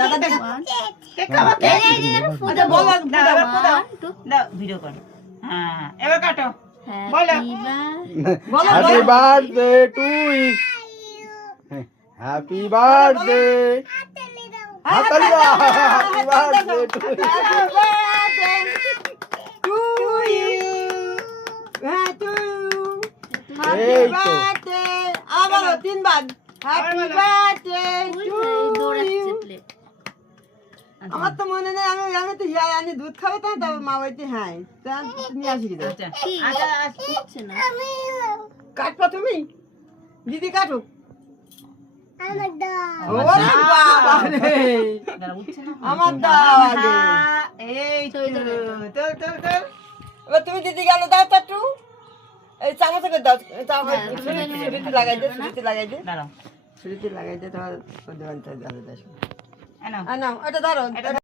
দাদা দেখ কেক খাবা আচ্ছা বলো দাও ভিডিও কর হ্যাঁ এবার কাটো বলো বলো happy birthday to you happy birthday হাততালি দাও হ্যাপি বার্থডে টু এই তো আবার তিনবার হ্যাপি বার্থডে টু ইউ আমার তো মনে নেই আমি তো আমি দুধ খাবে তো তবে মা বলতে হ্যাঁ তুমি আসি কাটবো তুমি দিদি কাটো আমার দাও আগে এই এবার তুমি দিদি গেল দাও তো একটু এই চামচ করে দাও ছুরিতে লাগাই দে ছুরিতে লাগাই দে ছুরিতে লাগাই দে তোমার ওটা ধরো